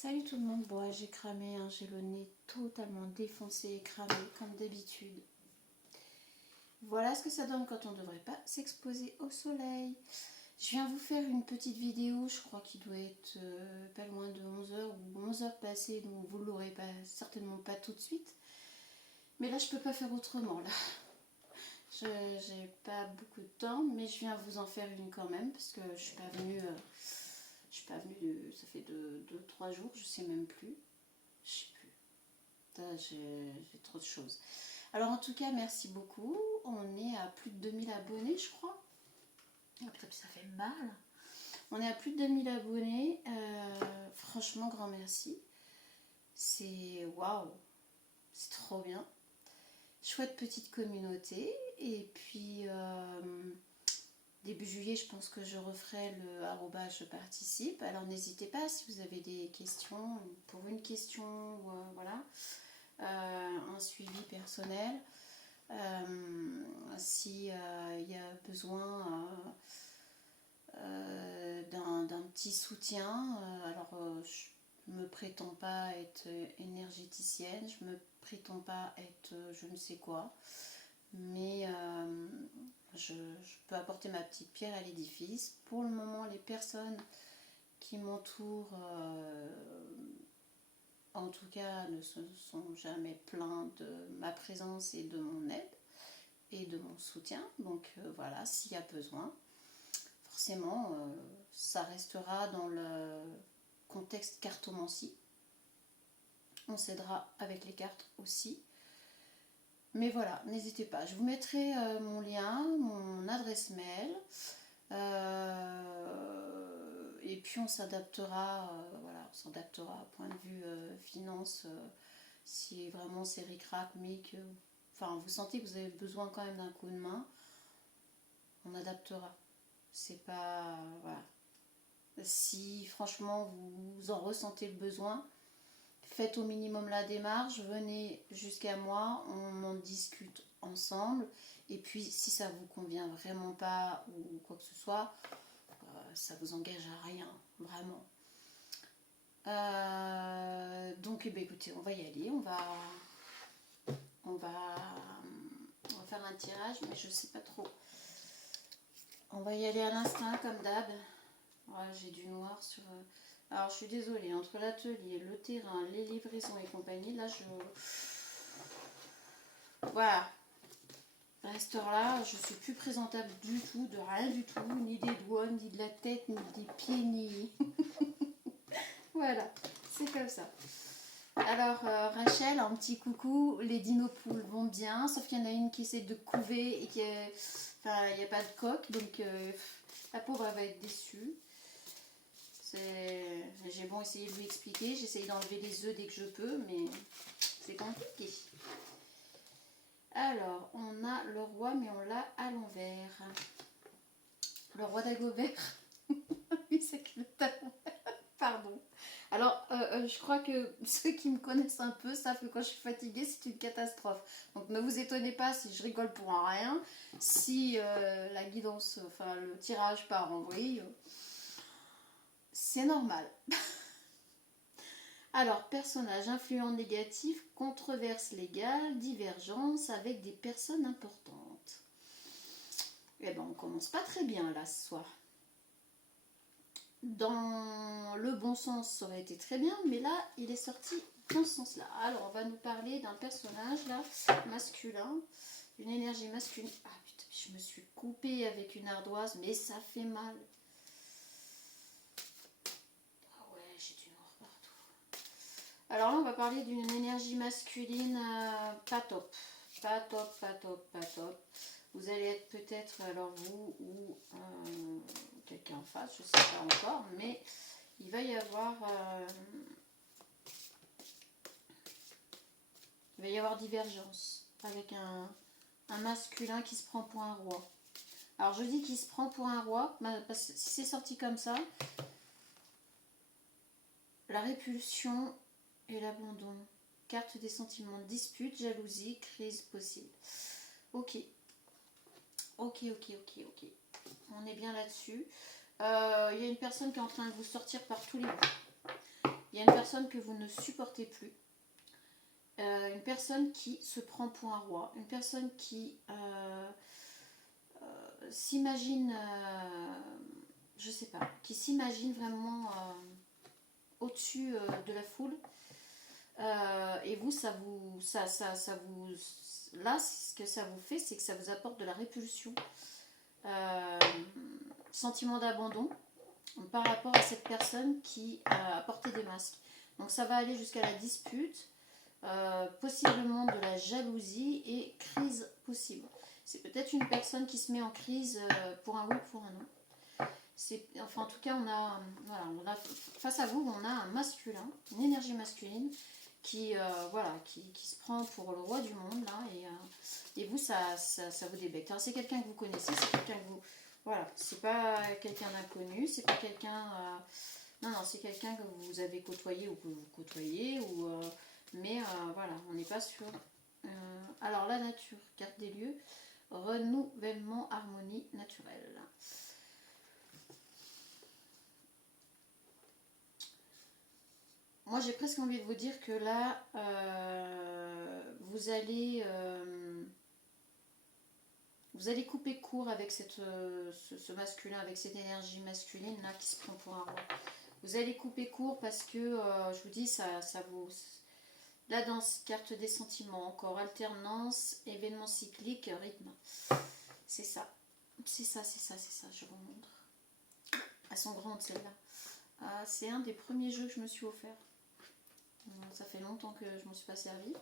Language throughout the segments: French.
Salut tout le monde, bon j'ai cramé, hein, j'ai le nez totalement défoncé et cramé comme d'habitude. Voilà ce que ça donne quand on ne devrait pas s'exposer au soleil. Je viens vous faire une petite vidéo, je crois qu'il doit être pas loin de 11h ou 11h passées, donc vous ne l'aurez pas, certainement pas tout de suite. Mais là je peux pas faire autrement là. J'ai pas beaucoup de temps, mais je viens vous en faire une quand même parce que je suis pas venue... ça fait 2-3 jours, je sais même plus. Je sais plus. J'ai trop de choses. Alors en tout cas, merci beaucoup. On est à plus de 2000 abonnés, je crois. Après, ça fait mal. On est à plus de 2000 abonnés. Franchement, grand merci. C'est waouh. C'est trop bien. Chouette petite communauté. Et puis, début juillet, je pense que je referai le arrobas je participe. Alors n'hésitez pas si vous avez des questions, pour une question, ou voilà. Un suivi personnel. Si il y a besoin d'un petit soutien, alors je me prétends pas être énergéticienne, je me prétends pas être je ne sais quoi, mais je peux apporter ma petite pierre à l'édifice. Pour le moment, les personnes qui m'entourent en tout cas ne se sont jamais plaints de ma présence et de mon aide et de mon soutien. Donc voilà, s'il y a besoin, forcément ça restera dans le contexte cartomancie. On s'aidera avec les cartes aussi. Mais voilà, n'hésitez pas. Je vous mettrai mon lien, mon adresse mail. Et puis on s'adaptera, voilà, on s'adaptera au point de vue finance, si vraiment c'est ric-rac, mais que enfin, vous sentez que vous avez besoin quand même d'un coup de main, on adaptera. C'est pas, voilà. Si franchement vous en ressentez le besoin, faites au minimum la démarche, venez jusqu'à moi, on en discute ensemble. Et puis si ça vous convient vraiment pas ou quoi que ce soit, ça vous engage à rien, vraiment. Donc écoutez, on va y aller, on va faire un tirage, mais je sais pas trop. On va y aller à l'instinct comme d'hab. Ouais, j'ai du noir sur... Alors je suis désolée, entre l'atelier, le terrain, les livraisons et compagnie, là je... Voilà. À cette heure-là, je suis plus présentable du tout, de rien du tout, ni des doigts, ni de la tête, ni des pieds, ni... Voilà, c'est comme ça. Alors Rachel, un petit coucou, les dinopoules vont bien, sauf qu'il y en a une qui essaie de couver et qui est... Enfin, il n'y a pas de coque, donc la pauvre elle va être déçue. J'ai bon essayé de lui expliquer, j'essaye d'enlever les œufs dès que je peux, mais c'est compliqué. Alors, on a le roi, mais on l'a à l'envers. Le roi d'Agobert. Oui, c'est que le talon. Pardon. Alors, je crois que ceux qui me connaissent un peu savent que quand je suis fatiguée, c'est une catastrophe. Donc, ne vous étonnez pas si je rigole pour un rien. Si la guidance, enfin le tirage part en vrille, c'est normal. Alors, personnage influent négatif, controverse légale, divergence avec des personnes importantes. Eh ben, on commence pas très bien là ce soir. Dans le bon sens, ça aurait été très bien, mais là, il est sorti dans ce sens-là. Alors, on va nous parler d'un personnage là, masculin, une énergie masculine. Ah putain, je me suis coupée avec une ardoise, mais ça fait mal. Ah ouais, j'ai du noir partout. Alors là, on va parler d'une énergie masculine pas top. Pas top, pas top, pas top. Vous allez être peut-être, alors vous ou quelqu'un en face, je ne sais pas encore, mais il va y avoir divergence avec un masculin qui se prend pour un roi. Alors je dis qu'il se prend pour un roi, parce que si c'est sorti comme ça, la répulsion et l'abandon. Carte des sentiments, dispute, jalousie, crise possible. Ok. Ok. On est bien là-dessus. Il y a une personne qui est en train de vous sortir par tous les bouts. Il y a une personne que vous ne supportez plus. Une personne qui se prend pour un roi. Une personne qui s'imagine, je sais pas, qui s'imagine vraiment au-dessus de la foule. Et vous, ça vous, là, ce que ça vous fait, c'est que ça vous apporte de la répulsion, sentiment d'abandon par rapport à cette personne qui a porté des masques. Donc ça va aller jusqu'à la dispute, possiblement de la jalousie et crise possible. C'est peut-être une personne qui se met en crise pour un oui, pour un non. Enfin, en tout cas, voilà, face à vous, on a un masculin, une énergie masculine qui se prend pour le roi du monde là, et vous, ça vous débecte. Alors, c'est quelqu'un que vous connaissez, c'est quelqu'un que vous, voilà, c'est pas quelqu'un d'inconnu, c'est pas quelqu'un, non, c'est quelqu'un que vous avez côtoyé ou que vous côtoyez, mais voilà, on n'est pas sûr. Alors, la nature, carte des lieux, renouvellement, harmonie naturelle. Moi, j'ai presque envie de vous dire que là, vous allez couper court avec ce masculin, avec cette énergie masculine là qui se prend pour un roi. Vous allez couper court parce que, je vous dis, ça vous... La danse, carte des sentiments, encore alternance, événement cyclique, rythme. C'est ça. C'est ça, je vous montre. Elles sont grandes celles-là. C'est un des premiers jeux que je me suis offert. Ça fait longtemps que je ne m'en suis pas servi.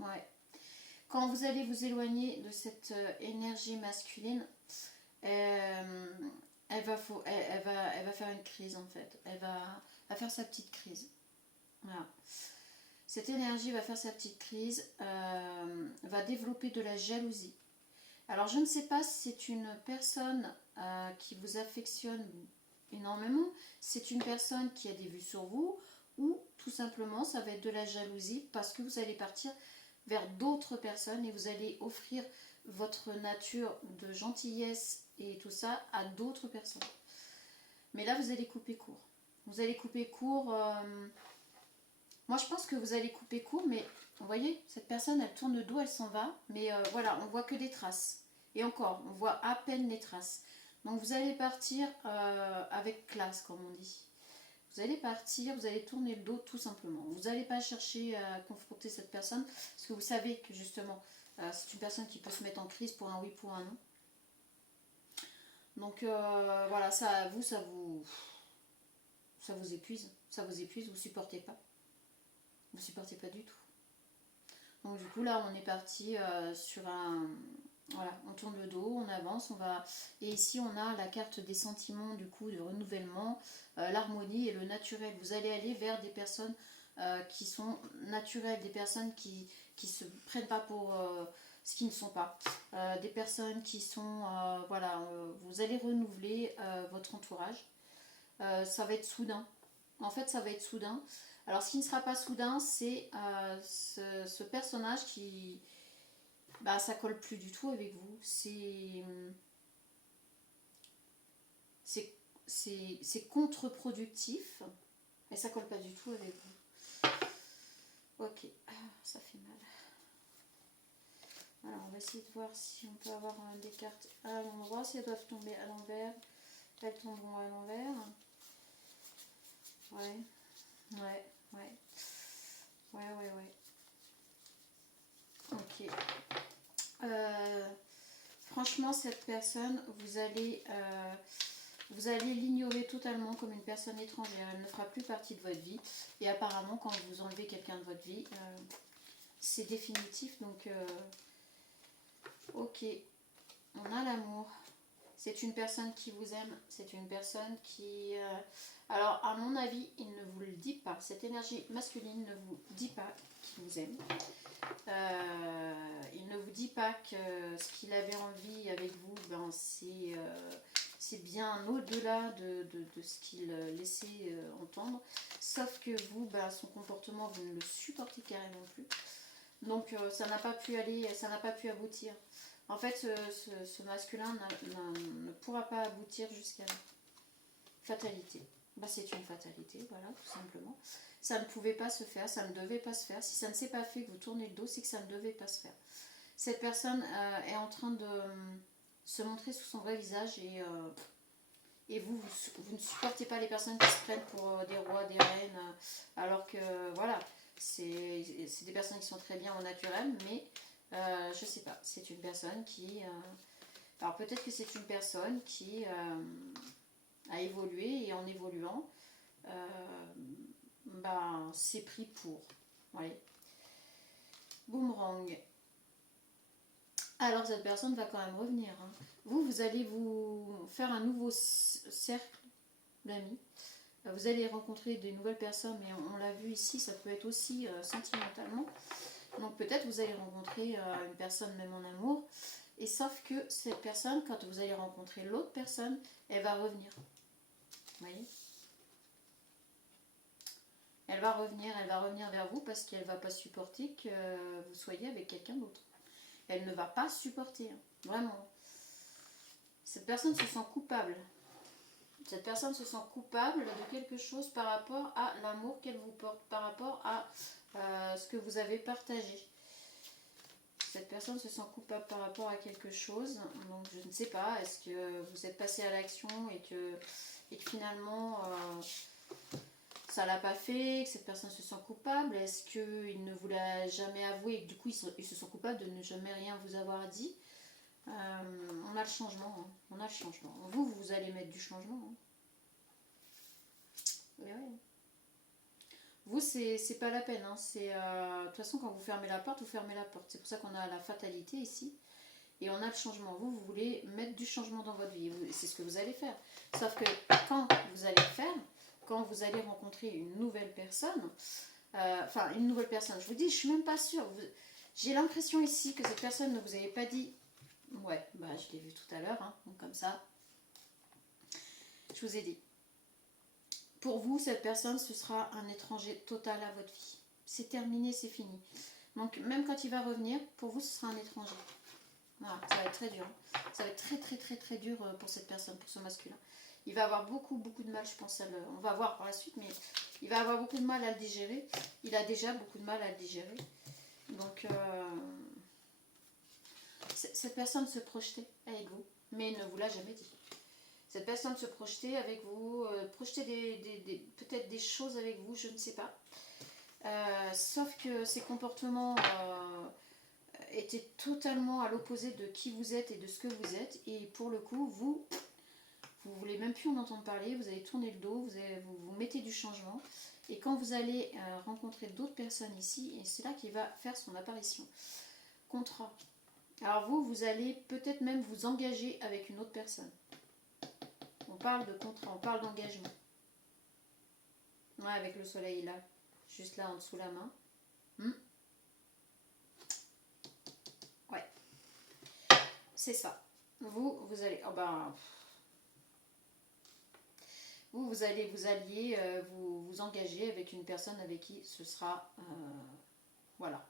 Ouais. Quand vous allez vous éloigner de cette énergie masculine, elle va faire une crise en fait. Elle va faire sa petite crise. Voilà. Cette énergie va faire sa petite crise, va développer de la jalousie. Alors je ne sais pas si c'est une personne qui vous affectionne énormément, c'est une personne qui a des vues sur vous, ou tout simplement ça va être de la jalousie parce que vous allez partir vers d'autres personnes et vous allez offrir votre nature de gentillesse et tout ça à d'autres personnes. Mais là vous allez couper court. Vous allez couper court. Moi je pense que vous allez couper court, mais vous voyez, cette personne elle tourne le dos, elle s'en va, mais voilà, on voit que des traces. Et encore, on voit à peine les traces. Donc vous allez partir avec classe, comme on dit. Vous allez partir, vous allez tourner le dos tout simplement. Vous n'allez pas chercher à confronter cette personne, parce que vous savez que justement, c'est une personne qui peut se mettre en crise pour un oui, pour un non. Donc voilà, ça vous épuise. Ça vous épuise, vous ne supportez pas. Vous ne supportez pas du tout. Donc du coup là, on est parti sur un... Voilà, on tourne le dos, on avance, on va... Et ici, on a la carte des sentiments, du coup, de renouvellement, l'harmonie et le naturel. Vous allez aller vers des personnes qui sont naturelles, des personnes qui se prennent pas pour ce qu'ils ne sont pas. Des personnes qui sont... voilà, vous allez renouveler votre entourage. Ça va être soudain. En fait, ça va être soudain. Alors, ce qui ne sera pas soudain, c'est ce personnage qui... Bah, ça colle plus du tout avec vous. C'est contre-productif. Et ça colle pas du tout avec vous. Ok, ça fait mal. Alors, on va essayer de voir si on peut avoir des cartes à l'endroit. Si elles doivent tomber à l'envers, elles tomberont à l'envers. Ouais. Ok. Franchement, cette personne, vous allez l'ignorer totalement comme une personne étrangère. Elle ne fera plus partie de votre vie. Et apparemment, quand vous enlevez quelqu'un de votre vie, c'est définitif. Donc, ok. On a l'amour. C'est une personne qui vous aime. C'est une personne qui... alors, à mon avis, il ne vous le dit pas. Cette énergie masculine ne vous dit pas qu'il vous aime. Il ne vous dit pas que ce qu'il avait envie avec vous, ben, c'est bien au-delà de ce qu'il laissait entendre. Sauf que vous, ben, son comportement, vous ne le supportez carrément plus. Donc ça n'a pas pu aboutir. En fait, ce masculin ne pourra pas aboutir jusqu'à la fatalité. Bah, c'est une fatalité, voilà, tout simplement. Ça ne pouvait pas se faire, ça ne devait pas se faire. Si ça ne s'est pas fait, que vous tournez le dos, c'est que ça ne devait pas se faire. Cette personne est en train de se montrer sous son vrai visage et vous ne supportez pas les personnes qui se prennent pour des rois, des reines, alors que voilà, c'est des personnes qui sont très bien au naturel, mais je sais pas, c'est une personne qui... alors peut-être que c'est une personne qui a évolué et en évoluant, c'est pris pour. Oui. Boomerang. Alors cette personne va quand même revenir. Hein. Vous allez vous faire un nouveau cercle d'amis. Vous allez rencontrer des nouvelles personnes, mais on l'a vu ici, ça peut être aussi sentimentalement. Donc peut-être vous allez rencontrer une personne même en amour. Et sauf que cette personne, quand vous allez rencontrer l'autre personne, elle va revenir. Vous voyez ? Elle va revenir vers vous parce qu'elle ne va pas supporter que vous soyez avec quelqu'un d'autre. Elle ne va pas supporter, hein, vraiment. Cette personne se sent coupable. Cette personne se sent coupable de quelque chose par rapport à l'amour qu'elle vous porte, par rapport à ce que vous avez partagé. Cette personne se sent coupable par rapport à quelque chose. Donc je ne sais pas, est-ce que vous êtes passé à l'action et que finalement ça l'a pas fait, que cette personne se sent coupable? Est-ce qu'il ne vous l'a jamais avoué et que du coup ils se sont coupables de ne jamais rien vous avoir dit? On a le changement, hein. On a le changement. Vous allez mettre du changement. Hein. Mais ouais. Vous, c'est pas la peine. Hein. De toute façon, quand vous fermez la porte, vous fermez la porte. C'est pour ça qu'on a la fatalité ici. Et on a le changement. Vous voulez mettre du changement dans votre vie. C'est ce que vous allez faire. Sauf que quand vous allez faire, quand vous allez rencontrer une nouvelle personne, une nouvelle personne, je vous dis, je suis même pas sûre. J'ai l'impression ici que cette personne ne vous avait pas dit. Ouais, je l'ai vu tout à l'heure, hein, donc comme ça. Je vous ai dit. Pour vous, cette personne, ce sera un étranger total à votre vie. C'est terminé, c'est fini. Donc, même quand il va revenir, pour vous, ce sera un étranger. Voilà, ça va être très dur. Hein. Ça va être très, très, très, très dur pour cette personne, pour ce masculin. Il va avoir beaucoup, beaucoup de mal, je pense, on va voir par la suite, mais il va avoir beaucoup de mal à le digérer. Il a déjà beaucoup de mal à le digérer. Donc, cette personne se projetait avec vous, mais ne vous l'a jamais dit. Cette personne se projetait avec vous, projetait peut-être des choses avec vous, je ne sais pas. Sauf que ses comportements étaient totalement à l'opposé de qui vous êtes et de ce que vous êtes. Et pour le coup, vous voulez même plus en entendre parler, vous allez tourner le dos, vous mettez du changement. Et quand vous allez rencontrer d'autres personnes ici, et c'est là qu'il va faire son apparition. Contrat. Alors vous allez peut-être même vous engager avec une autre personne. On parle de contrat, on parle d'engagement. Ouais, avec le soleil là, juste là en dessous la main. Ouais, c'est ça. Vous allez, vous allez vous allier, vous engager avec une personne avec qui ce sera, voilà.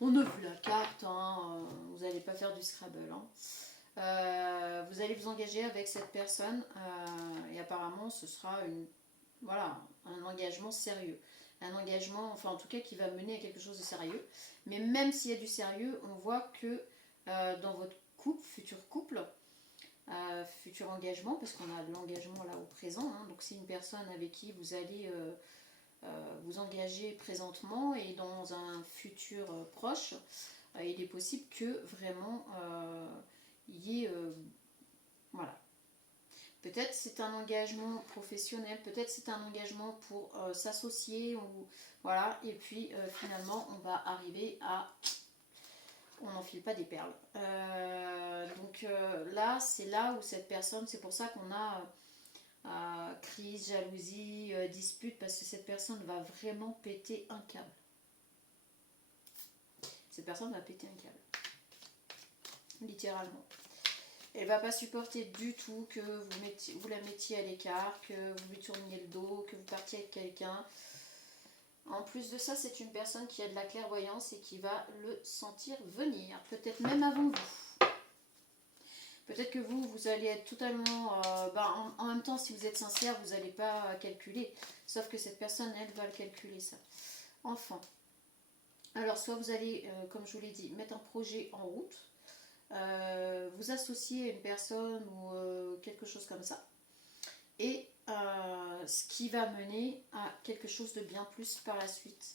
On a vu la carte, hein, vous n'allez pas faire du Scrabble. Hein. Vous allez vous engager avec cette personne et apparemment ce sera un engagement sérieux. Un engagement, enfin en tout cas qui va mener à quelque chose de sérieux. Mais même s'il y a du sérieux, on voit que dans votre couple, futur engagement, parce qu'on a de l'engagement là au présent, hein, donc c'est une personne avec qui vous allez vous engager présentement et dans un futur proche, il est possible que vraiment il y ait voilà. Peut-être c'est un engagement professionnel, peut-être c'est un engagement pour s'associer, ou voilà, et puis finalement on va arriver à... On n'enfile pas des perles. Donc là, c'est là où cette personne, c'est pour ça qu'on a crise, jalousie, dispute, parce que cette personne va vraiment péter un câble. Cette personne va péter un câble. Littéralement. Elle va pas supporter du tout que vous la mettiez à l'écart, que vous lui tourniez le dos, que vous partiez avec quelqu'un. En plus de ça, c'est une personne qui a de la clairvoyance et qui va le sentir venir, peut-être même avant vous. Peut-être que vous allez être totalement... en même temps, si vous êtes sincère, vous n'allez pas calculer. Sauf que cette personne, elle, va le calculer, ça. Enfin. Alors, soit vous allez, comme je vous l'ai dit, mettre un projet en route. Vous associer à une personne ou quelque chose comme ça. Et ce qui va mener à quelque chose de bien plus par la suite.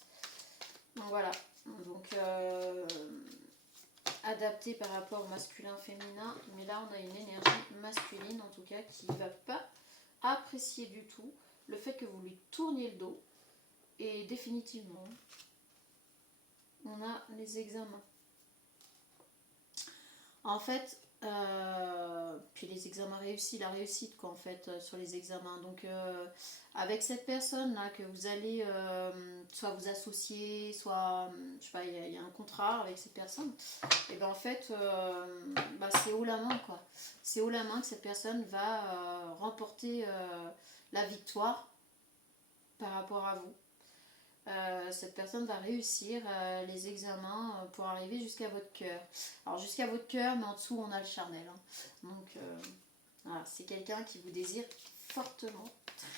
Donc voilà. Donc... adapté par rapport au masculin féminin, mais là on a une énergie masculine en tout cas qui ne va pas apprécier du tout le fait que vous lui tourniez le dos, et définitivement on a les examens. En fait, puis les examens réussis, la réussite quoi en fait sur les examens. Donc avec cette personne là que vous allez soit vous associer, soit je sais pas, il y a un contrat avec cette personne. Et ben en fait, c'est haut la main quoi. C'est haut la main que cette personne va remporter la victoire par rapport à vous. Cette personne va réussir les examens pour arriver jusqu'à votre cœur. Alors jusqu'à votre cœur, mais en dessous on a le charnel. Hein. Donc voilà, c'est quelqu'un qui vous désire fortement,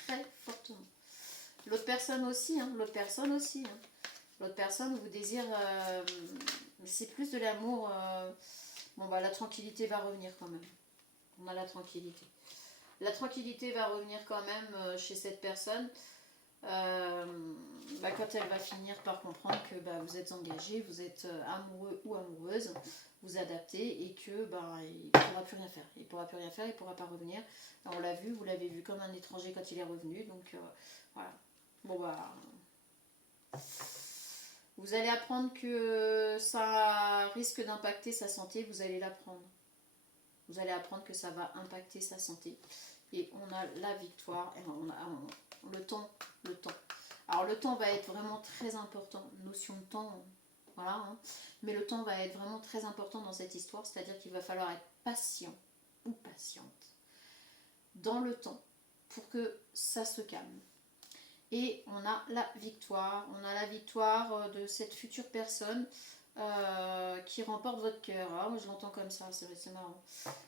très fortement. L'autre personne aussi, hein, l'autre personne aussi. Hein. L'autre personne vous désire, c'est plus de l'amour. La tranquillité va revenir quand même. On a la tranquillité. La tranquillité va revenir quand même chez cette personne. Quand elle va finir par comprendre que vous êtes engagé, vous êtes amoureux ou amoureuse, vous adaptez et que il ne pourra plus rien faire. Il ne pourra plus rien faire, il ne pourra pas revenir. Alors, on l'a vu, vous l'avez vu comme un étranger quand il est revenu. Donc voilà. Vous allez apprendre que ça risque d'impacter sa santé, vous allez l'apprendre. Vous allez apprendre que ça va impacter sa santé. Et on a la victoire, et on a le temps. Alors le temps va être vraiment très important, notion de temps, voilà. Hein. Mais le temps va être vraiment très important dans cette histoire, c'est-à-dire qu'il va falloir être patient ou patiente dans le temps pour que ça se calme. Et on a la victoire. On a la victoire de cette future personne qui remporte votre cœur. Ah, moi je l'entends comme ça, c'est marrant.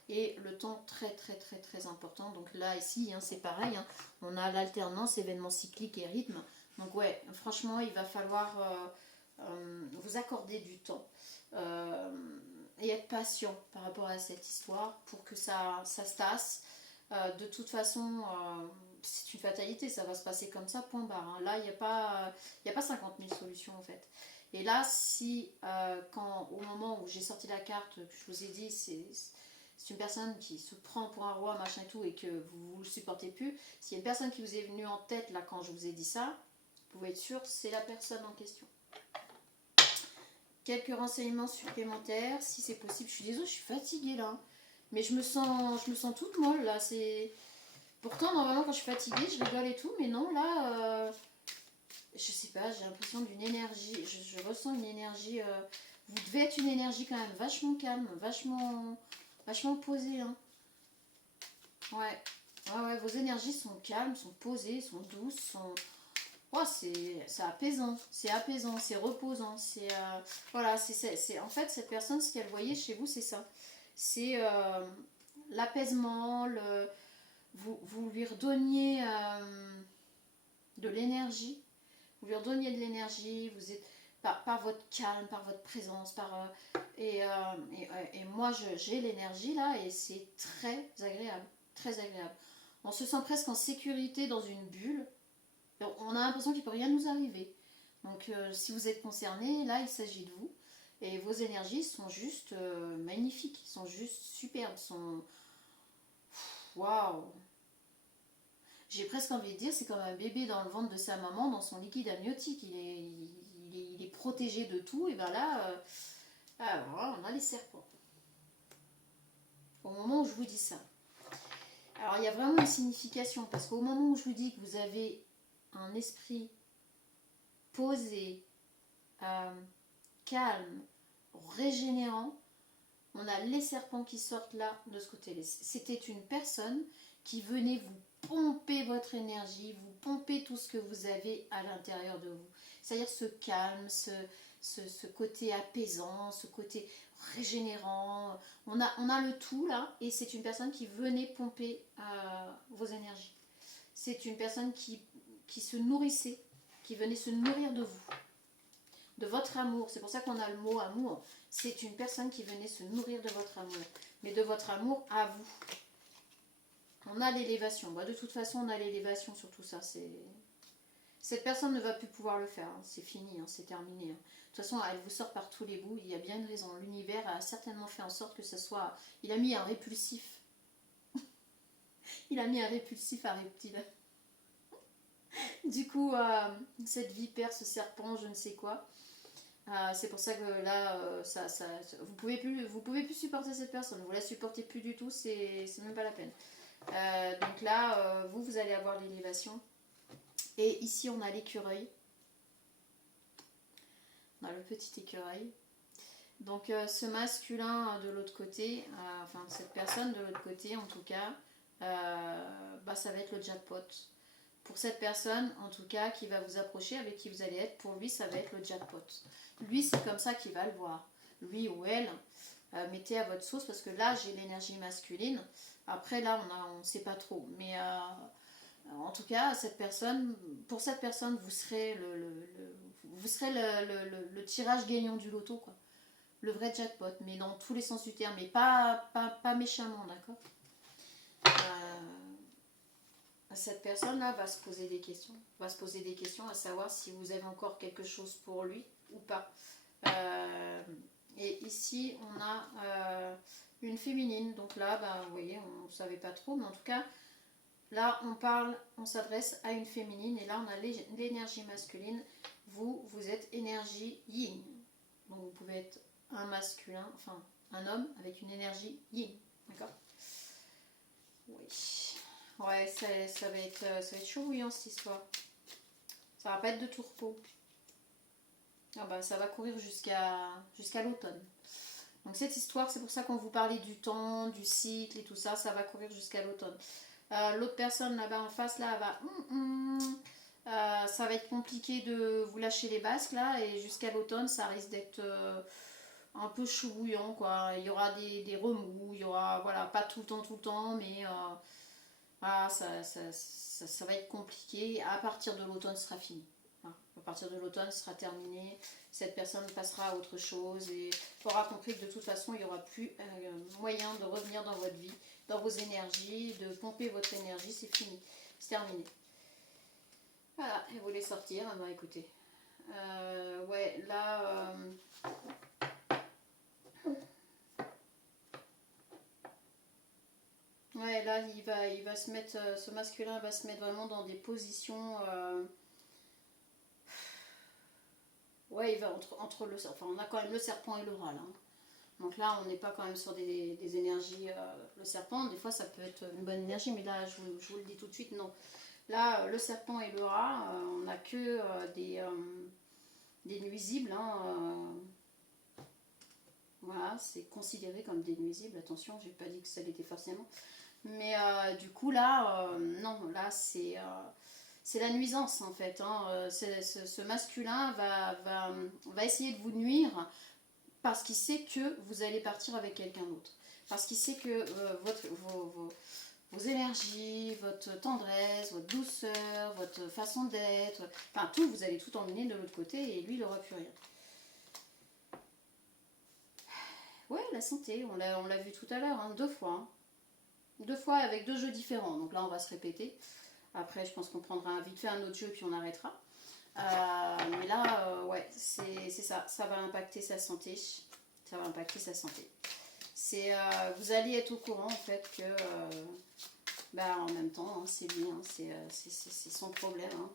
Et le temps très très très très important. Donc là ici hein, c'est pareil. Hein. On a l'alternance, événements cycliques et rythme. Donc ouais, franchement il va falloir vous accorder du temps. Et être patient par rapport à cette histoire pour que ça se tasse. De toute façon, c'est une fatalité, ça va se passer comme ça, point barre. Hein. Là, il n'y a pas 50 000 solutions en fait. Et là, si au moment où j'ai sorti la carte, que je vous ai dit, c'est une personne qui se prend pour un roi, machin et tout, et que vous ne le supportez plus, s'il y a une personne qui vous est venue en tête là quand je vous ai dit ça, vous pouvez être sûr, c'est la personne en question. Quelques renseignements supplémentaires, si c'est possible. Je suis désolée, je suis fatiguée là. Mais je me sens toute molle là. Pourtant, normalement, quand je suis fatiguée, je rigole et tout. Mais non, là, je sais pas, j'ai l'impression d'une énergie. Je ressens une énergie. Vous devez être une énergie quand même vachement calme, vachement posée. Hein. Ouais. Ouais, vos énergies sont calmes, sont posées, sont douces, sont... Oh, c'est apaisant, c'est reposant, voilà, en fait cette personne, ce qu'elle voyait chez vous, c'est ça, c'est l'apaisement, vous lui redonniez de l'énergie, vous êtes par votre calme, par votre présence, et moi j'ai l'énergie là et c'est très agréable, très agréable. On se sent presque en sécurité dans une bulle. On a l'impression qu'il ne peut rien nous arriver. Donc si vous êtes concerné, là il s'agit de vous. Et vos énergies sont juste magnifiques, sont juste superbes, sont... Waouh! J'ai presque envie de dire, c'est comme un bébé dans le ventre de sa maman, dans son liquide amniotique. Il est protégé de tout, et bien là, alors, on a les serpents. Au moment où je vous dis ça. Alors il y a vraiment une signification, parce qu'au moment où je vous dis que vous avez un esprit posé, calme, régénérant, On a les serpents qui sortent là, de ce côté-là. C'était une personne qui venait vous pomper votre énergie, vous pomper tout ce que vous avez à l'intérieur de vous. C'est-à-dire ce calme, ce côté apaisant, ce côté régénérant. On a le tout là, et c'est une personne qui venait pomper vos énergies. C'est une personne qui se nourrissait, qui venait se nourrir de vous, de votre amour. C'est pour ça qu'on a le mot amour. C'est une personne qui venait se nourrir de votre amour, mais de votre amour à vous. On a l'élévation. De toute façon, on a l'élévation sur tout ça. Cette personne ne va plus pouvoir le faire. Hein. C'est fini, hein. C'est terminé. Hein. De toute façon, elle vous sort par tous les bouts. Il y a bien une raison. L'univers a certainement fait en sorte que ce soit... Il a mis un répulsif. Il a mis un répulsif à reptile. Du coup, cette vipère, ce serpent, je ne sais quoi... c'est pour ça que là, vous pouvez plus supporter cette personne. Vous la supportez plus du tout, c'est même pas la peine. Donc là, vous allez avoir l'élévation. Et ici, on a l'écureuil. On a le petit écureuil. Donc ce masculin de l'autre côté, enfin cette personne de l'autre côté en tout cas, ça va être le jackpot. Pour cette personne, en tout cas, qui va vous approcher, avec qui vous allez être, pour lui, ça va être le jackpot. Lui, c'est comme ça qu'il va le voir. Lui ou elle, mettez à votre sauce, parce que là, j'ai l'énergie masculine. Après, là, on ne sait pas trop. Mais en tout cas, pour cette personne, vous serez le tirage gagnant du loto, quoi. Le vrai jackpot, mais dans tous les sens du terme, mais pas méchamment, d'accord. Cette personne-là va se poser des questions, à savoir si vous avez encore quelque chose pour lui ou pas. Et ici, on a une féminine. Donc là, vous voyez, on ne savait pas trop, mais en tout cas, là, on s'adresse à une féminine. Et là, on a l'énergie masculine. Vous êtes énergie yin. Donc, vous pouvez être un masculin, enfin, un homme avec une énergie yin. D'accord ? Oui. Ouais, ça va être chaud bouillant cette histoire. Ça va pas être de tout repos. Ça va courir jusqu'à l'automne. Donc cette histoire, c'est pour ça qu'on vous parlait du temps, du cycle et tout ça, ça va courir jusqu'à l'automne. L'autre personne là-bas en face, là, ça va être compliqué de vous lâcher les basques là, et jusqu'à l'automne, ça risque d'être un peu chaud bouillant, quoi. Il y aura des remous, il y aura, voilà, pas tout le temps, mais... ça va être compliqué. À partir de l'automne, ce sera fini. À partir de l'automne, ce sera terminé. Cette personne passera à autre chose et aura compris que de toute façon, il n'y aura plus moyen de revenir dans votre vie, dans vos énergies, de pomper votre énergie. C'est fini. C'est terminé. Voilà, elle voulait sortir. Écoutez. Ouais, là... Ouais, là, il va se mettre, ce masculin va se mettre vraiment dans des positions... Ouais, il va entre le... Enfin, on a quand même le serpent et le rat, là. Donc là, on n'est pas quand même sur des énergies... le serpent, des fois, ça peut être une bonne énergie, mais là, je vous le dis tout de suite, non. Là, le serpent et le rat, on n'a que des nuisibles, hein, voilà, c'est considéré comme des nuisibles. Attention, j'ai pas dit que ça l'était forcément. Mais du coup, là, non, là, c'est la nuisance, en fait. Hein. Ce masculin va essayer de vous nuire parce qu'il sait que vous allez partir avec quelqu'un d'autre. Parce qu'il sait que vos énergies, votre tendresse, votre douceur, votre façon d'être, enfin tout, vous allez tout emmener de l'autre côté et lui, il n'aura plus rien. Ouais, la santé, on l'a vu tout à l'heure, hein, 2 fois. Hein. 2 fois avec 2 jeux différents, donc là on va se répéter. Après, je pense qu'on prendra vite fait un autre jeu puis on arrêtera. Mais là, ouais, c'est ça, ça va impacter sa santé. Ça va impacter sa santé. Vous allez être au courant en fait que, en même temps, hein, c'est lui, hein, c'est son problème. Hein.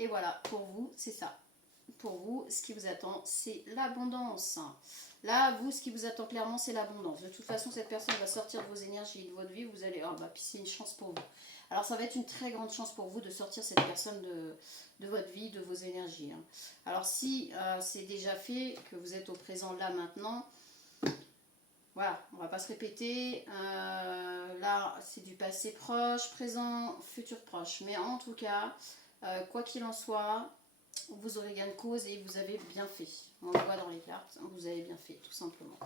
Et voilà, pour vous, c'est ça. Pour vous, ce qui vous attend, c'est l'abondance. Là, vous, ce qui vous attend clairement, c'est l'abondance. De toute façon, cette personne va sortir de vos énergies et de votre vie. Vous allez... puis c'est une chance pour vous. Alors, ça va être une très grande chance pour vous de sortir cette personne de votre vie, de vos énergies. Hein. Alors, si c'est déjà fait, que vous êtes au présent là, maintenant, Voilà, on va pas se répéter. Là, c'est du passé proche, présent, futur proche. Mais en tout cas, quoi qu'il en soit, vous aurez gain de cause et vous avez bien fait. On le voit dans les cartes, vous avez bien fait, tout simplement.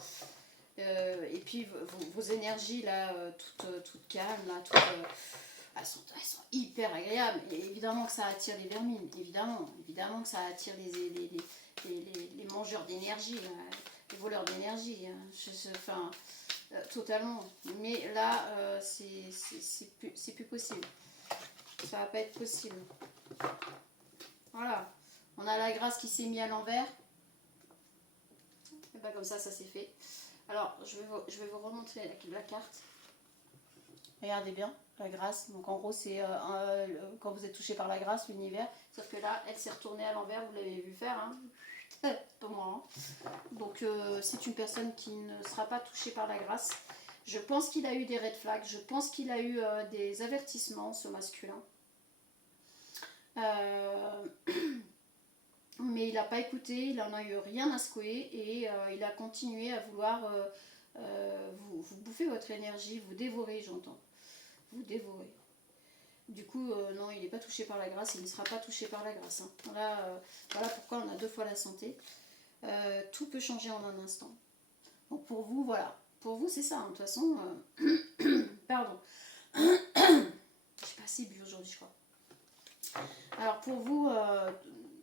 Et puis, vos énergies, là, toutes calmes, là, elles sont hyper agréables. Et évidemment que ça attire les vermines, évidemment que ça attire les mangeurs d'énergie, les voleurs d'énergie. Enfin, totalement. Mais là, c'est plus possible. Ça va pas être possible. Voilà. On a la grâce qui s'est mise à l'envers. Et ben comme ça s'est fait. Alors, je vais vous remontrer la carte. Regardez bien, la grâce. Donc en gros, c'est quand vous êtes touché par la grâce, l'univers. Sauf que là, elle s'est retournée à l'envers, vous l'avez vu faire. Hein. Pas moi. Hein. Donc c'est une personne qui ne sera pas touchée par la grâce. Je pense qu'il a eu des red flags. Je pense qu'il a eu des avertissements, ce masculin. Mais il n'a pas écouté, il n'en a eu rien à secouer et il a continué à vouloir vous bouffer votre énergie, vous dévorer, j'entends. Vous dévorer. Du coup, non, il n'est pas touché par la grâce, il ne sera pas touché par la grâce. Hein. Voilà pourquoi on a 2 fois la santé. Tout peut changer en un instant. Donc pour vous, voilà. Pour vous, c'est ça. Hein. De toute façon, pardon. J'ai pas assez bu aujourd'hui, je crois. Alors pour vous,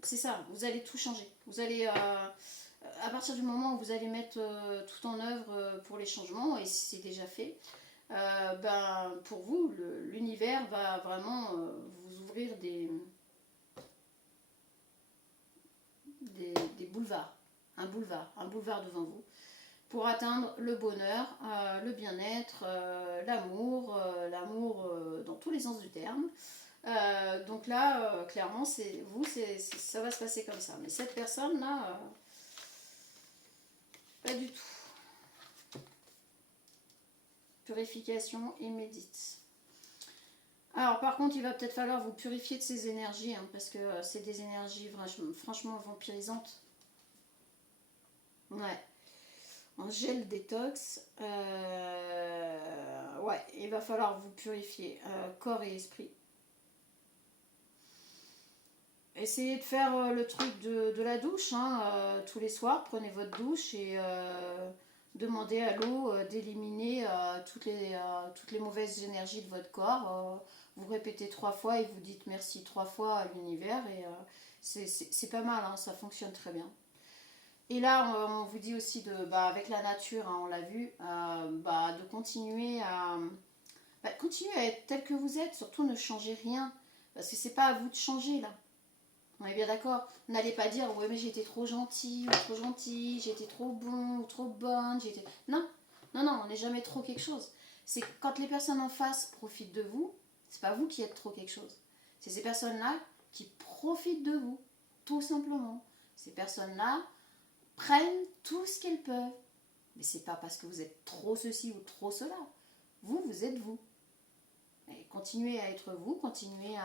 c'est ça. Vous allez tout changer. Vous allez, à partir du moment où vous allez mettre tout en œuvre pour les changements, et si c'est déjà fait, pour vous, l'univers va vraiment vous ouvrir des boulevards. Un boulevard devant vous. Pour atteindre le bonheur, le bien-être, l'amour dans tous les sens du terme. Donc là, clairement, ça va se passer comme ça. Mais cette personne-là, pas du tout. Purification et médite. Alors par contre, il va peut-être falloir vous purifier de ces énergies, hein, parce que c'est des énergies franchement vampirisantes. Ouais. En gel détox, ouais, il va falloir vous purifier corps et esprit. Essayez de faire le truc de la douche, hein, tous les soirs, prenez votre douche et demandez à l'eau d'éliminer toutes les mauvaises énergies de votre corps. Vous répétez 3 fois et vous dites merci 3 fois à l'univers et c'est pas mal, hein, ça fonctionne très bien. Et là, on vous dit aussi avec la nature, hein, on l'a vu, de continuer à être tel que vous êtes. Surtout ne changez rien, parce que c'est pas à vous de changer là. On est bien d'accord. N'allez pas dire ouais mais j'étais trop gentil ou trop gentil, j'étais trop bon ou trop bonne, Non, on n'est jamais trop quelque chose. C'est quand les personnes en face profitent de vous, c'est pas vous qui êtes trop quelque chose. C'est ces personnes-là qui profitent de vous, tout simplement. Ces personnes-là prennent tout ce qu'elles peuvent. Mais c'est pas parce que vous êtes trop ceci ou trop cela. Vous êtes vous. Et continuez à être vous, continuez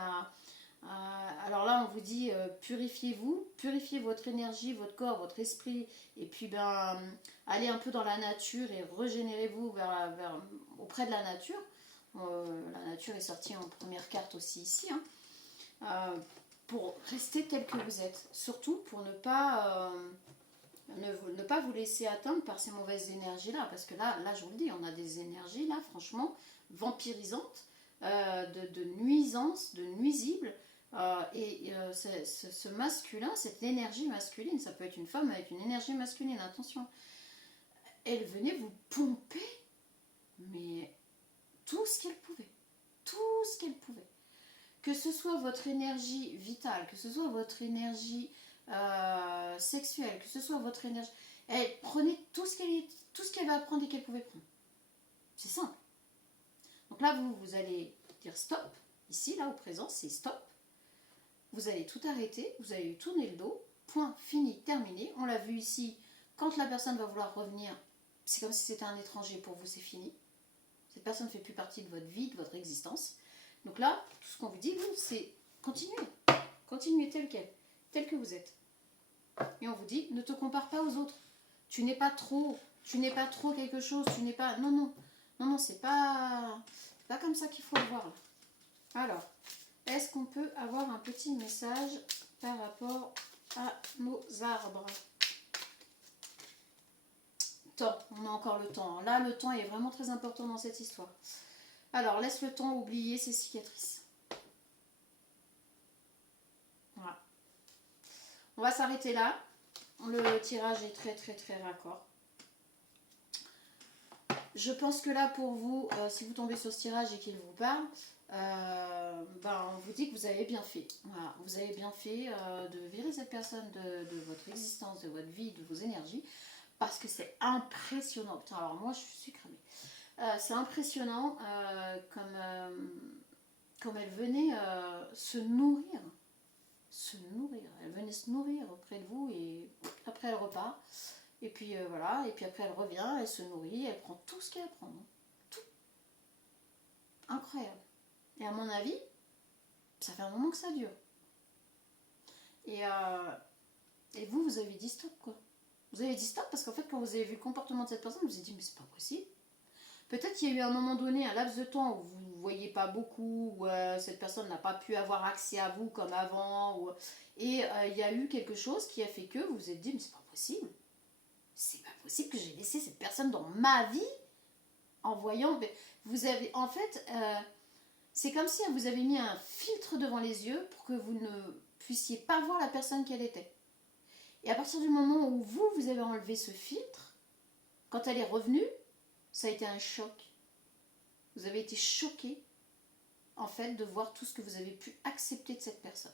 alors là, on vous dit purifiez-vous, purifiez votre énergie, votre corps, votre esprit, et puis allez un peu dans la nature et régénérez-vous auprès de la nature. La nature est sortie en première carte aussi ici, hein, pour rester tel que vous êtes. Surtout pour ne pas vous laisser atteindre par ces mauvaises énergies-là, parce que là, je vous le dis, on a des énergies là, franchement, vampirisantes, de nuisances, de nuisibles. Ce masculin, cette énergie masculine, ça peut être une femme avec une énergie masculine, attention, elle venait vous pomper, mais tout ce qu'elle pouvait, que ce soit votre énergie vitale, que ce soit votre énergie sexuelle, que ce soit votre énergie, elle prenait tout ce qu'elle va prendre et qu'elle pouvait prendre. C'est simple. Donc là, vous allez dire stop. Ici, là, au présent, c'est stop. Vous allez tout arrêter, vous allez lui tourner le dos, point, fini, terminé. On l'a vu ici, quand la personne va vouloir revenir, c'est comme si c'était un étranger pour vous, c'est fini. Cette personne ne fait plus partie de votre vie, de votre existence. Donc là, tout ce qu'on vous dit, vous, c'est continuez tel que vous êtes. Et on vous dit, ne te compare pas aux autres. Tu n'es pas trop, Tu n'es pas trop quelque chose, tu n'es pas... Non, non, non, non, c'est pas comme ça qu'il faut le voir. Là. Alors, est-ce qu'on peut avoir un petit message par rapport à nos arbres? Temps, on a encore le temps. Là, le temps est vraiment très important dans cette histoire. Alors, laisse le temps oublier ces cicatrices. Voilà. On va s'arrêter là. Le tirage est très, très, très raccord. Je pense que là, pour vous, si vous tombez sur ce tirage et qu'il vous parle, on vous dit que vous avez bien fait. Voilà, vous avez bien fait de virer cette personne de votre existence, de votre vie, de vos énergies, parce que c'est impressionnant. Putain, alors moi, je suis cramée. C'est impressionnant comme elle venait se nourrir. Se nourrir. Elle venait se nourrir auprès de vous et après elle repart. Et puis voilà, et puis après elle revient, elle se nourrit, elle prend tout ce qu'elle prend. Hein. Tout. Incroyable. Et à mon avis, ça fait un moment que ça dure. Et vous avez dit stop quoi. Vous avez dit stop parce qu'en fait quand vous avez vu le comportement de cette personne, vous vous êtes dit mais c'est pas possible. Peut-être qu'il y a eu un moment donné, un laps de temps où vous ne voyez pas beaucoup, où cette personne n'a pas pu avoir accès à vous comme avant, et il y a eu quelque chose qui a fait que vous vous êtes dit mais c'est pas possible. C'est pas possible que j'ai laissé cette personne dans ma vie en voyant. Vous avez, en fait, c'est comme si vous avez mis un filtre devant les yeux pour que vous ne puissiez pas voir la personne qu'elle était. Et à partir du moment où vous avez enlevé ce filtre, quand elle est revenue, ça a été un choc. Vous avez été choqué, en fait, de voir tout ce que vous avez pu accepter de cette personne.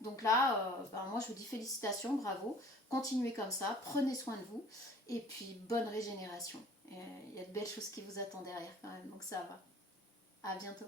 Donc là, moi je vous dis félicitations, bravo, continuez comme ça, prenez soin de vous, et puis bonne régénération. Il y a de belles choses qui vous attendent derrière quand même, donc ça va. À bientôt.